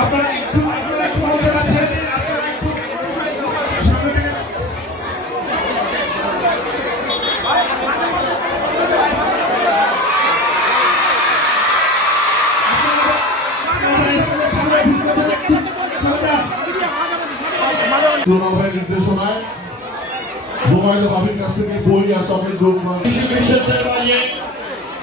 আপনারা একটু আপনারা একটু নজর আছেন আপনারা একটু নির্দেশনায় বই আর চকলেট বিশ্ববিদ্যালয়ের মাঝে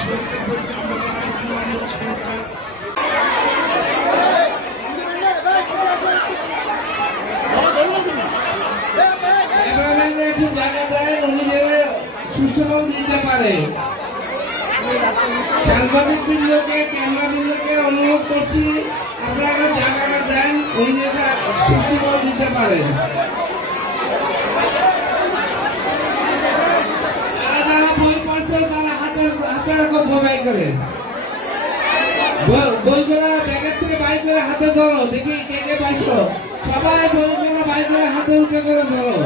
শ্রদ্ধা ক্যামেরাম্যানরা একটু জায়গা দেন উনি গেলে সুষ্ঠুভাবে দিতে পারে সাংবাদিক বৃন্দকে ক্যামেরা বৃন্দকে অনুরোধ করছি আপনারা জায়গাটা দেন, উনি যেটা সুষ্ঠুভাবে দিতে পারেন আপনারা কোথাও বাই করেন বইগুলা ব্যাগের থেকে করে হাতে ধরো, দেখি কে কে পাইছো। সবাই বইগুলা বাই করে হাতে উঠে ধরো।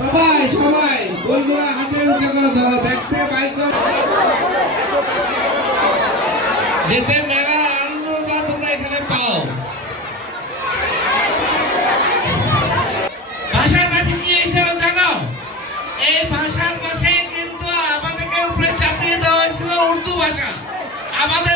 সবাই সবাই, বইগুলা হাতে উঠে করে ধরো, ব্যাগ থেকে বাই করে যেতে মেলা আনন্দটা তোমরা এখানে পাও। আমাদের